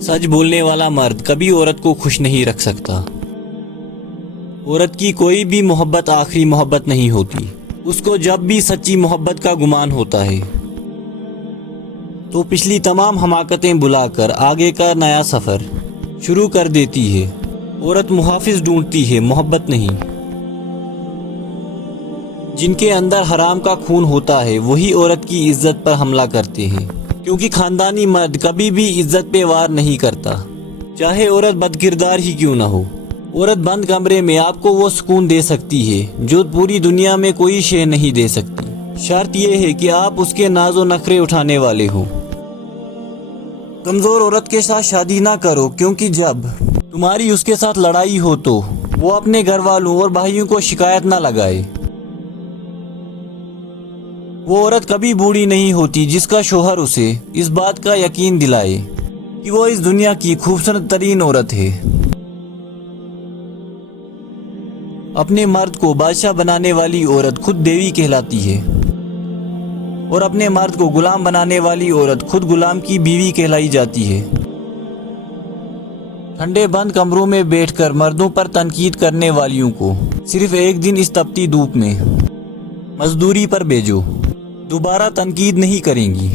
سچ بولنے والا مرد کبھی عورت کو خوش نہیں رکھ سکتا۔ عورت کی کوئی بھی محبت آخری محبت نہیں ہوتی، اس کو جب بھی سچی محبت کا گمان ہوتا ہے تو پچھلی تمام حماقتیں بلا کر آگے کا نیا سفر شروع کر دیتی ہے۔ عورت محافظ ڈھونڈتی ہے، محبت نہیں۔ جن کے اندر حرام کا خون ہوتا ہے وہی عورت کی عزت پر حملہ کرتے ہیں، کیونکہ خاندانی مرد کبھی بھی عزت پہ وار نہیں کرتا، چاہے عورت بد کردار ہی کیوں نہ ہو۔ عورت بند کمرے میں آپ کو وہ سکون دے سکتی ہے جو پوری دنیا میں کوئی شے نہیں دے سکتی۔ شرط یہ ہے کہ آپ اس کے ناز و نخرے اٹھانے والے ہو۔ کمزور عورت کے ساتھ شادی نہ کرو، کیونکہ جب تمہاری اس کے ساتھ لڑائی ہو تو وہ اپنے گھر والوں اور بھائیوں کو شکایت نہ لگائے۔ وہ عورت کبھی بوڑھی نہیں ہوتی جس کا شوہر اسے اس بات کا یقین دلائے کہ وہ اس دنیا کی خوبصورت ترین عورت ہے۔ اپنے مرد کو بادشاہ بنانے والی عورت خود دیوی کہلاتی ہے، اور اپنے مرد کو غلام بنانے والی عورت خود غلام کی بیوی کہلائی جاتی ہے۔ ٹھنڈے بند کمروں میں بیٹھ کر مردوں پر تنقید کرنے والیوں کو صرف ایک دن اس تپتی دھوپ میں مزدوری پر بھیجو، دوبارہ تنقید نہیں کریں گی۔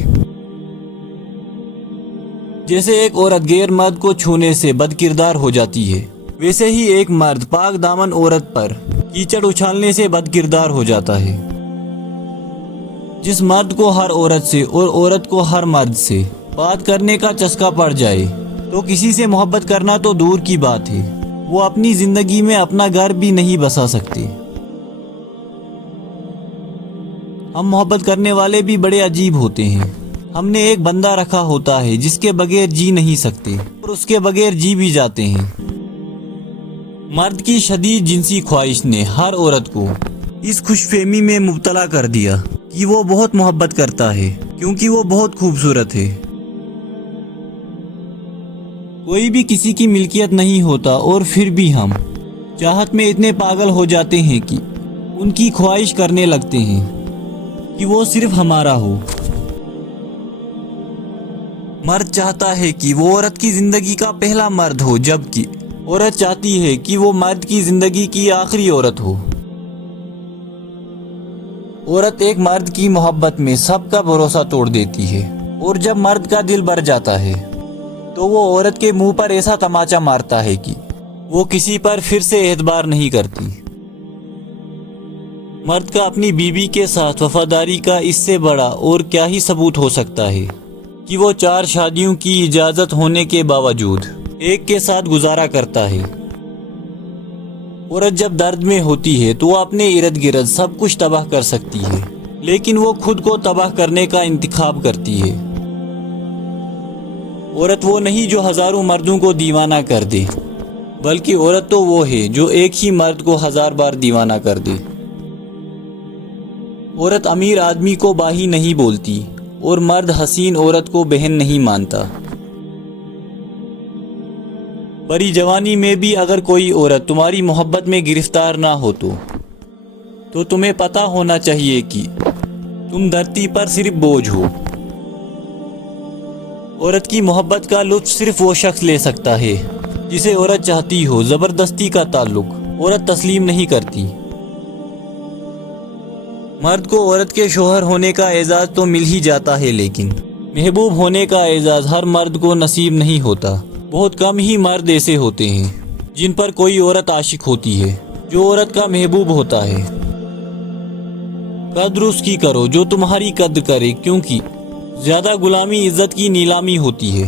جیسے ایک عورت غیر مرد کو چھونے سے بد کردار ہو جاتی ہے، ویسے ہی ایک مرد پاک دامن عورت پر کیچڑ اچھالنے سے بد کردار ہو جاتا ہے۔ جس مرد کو ہر عورت سے اور عورت کو ہر مرد سے بات کرنے کا چسکا پڑ جائے تو کسی سے محبت کرنا تو دور کی بات ہے، وہ اپنی زندگی میں اپنا گھر بھی نہیں بسا سکتے۔ ہم محبت کرنے والے بھی بڑے عجیب ہوتے ہیں۔ ہم نے ایک بندہ رکھا ہوتا ہے جس کے بغیر جی نہیں سکتے اور اس کے بغیر جی بھی جاتے ہیں۔ مرد کی شدید جنسی خواہش نے ہر عورت کو اس خوش فہمی میں مبتلا کر دیا کہ وہ بہت محبت کرتا ہے کیونکہ وہ بہت خوبصورت ہے۔ کوئی بھی کسی کی ملکیت نہیں ہوتا، اور پھر بھی ہم چاہت میں اتنے پاگل ہو جاتے ہیں کہ ان کی خواہش کرنے لگتے ہیں کہ وہ صرف ہمارا ہو۔ مرد چاہتا ہے کہ وہ عورت کی زندگی کا پہلا مرد ہو، جبکہ عورت چاہتی ہے کہ وہ مرد کی زندگی کی آخری عورت ہو۔ عورت ایک مرد کی محبت میں سب کا بھروسہ توڑ دیتی ہے، اور جب مرد کا دل بھر جاتا ہے تو وہ عورت کے منہ پر ایسا تماچا مارتا ہے کہ وہ کسی پر پھر سے اعتبار نہیں کرتی۔ مرد کا اپنی بیوی کے ساتھ وفاداری کا اس سے بڑا اور کیا ہی ثبوت ہو سکتا ہے کہ وہ 4 شادیوں کی اجازت ہونے کے باوجود ایک کے ساتھ گزارا کرتا ہے۔ عورت جب درد میں ہوتی ہے تو وہ اپنے ارد گرد سب کچھ تباہ کر سکتی ہے، لیکن وہ خود کو تباہ کرنے کا انتخاب کرتی ہے۔ عورت وہ نہیں جو ہزاروں مردوں کو دیوانہ کر دے، بلکہ عورت تو وہ ہے جو ایک ہی مرد کو 1000 بار دیوانہ کر دے۔ عورت امیر آدمی کو باہی نہیں بولتی، اور مرد حسین عورت کو بہن نہیں مانتا۔ بڑی جوانی میں بھی اگر کوئی عورت تمہاری محبت میں گرفتار نہ ہو تو تمہیں پتہ ہونا چاہیے کہ تم دھرتی پر صرف بوجھ ہو۔ عورت کی محبت کا لطف صرف وہ شخص لے سکتا ہے جسے عورت چاہتی ہو۔ زبردستی کا تعلق عورت تسلیم نہیں کرتی۔ مرد کو عورت کے شوہر ہونے کا اعزاز تو مل ہی جاتا ہے، لیکن محبوب ہونے کا اعزاز ہر مرد کو نصیب نہیں ہوتا۔ بہت کم ہی مرد ایسے ہوتے ہیں جن پر کوئی عورت عاشق ہوتی ہے جو عورت کا محبوب ہوتا ہے۔ قدر اس کی کرو جو تمہاری قدر کرے، کیونکہ زیادہ غلامی عزت کی نیلامی ہوتی ہے۔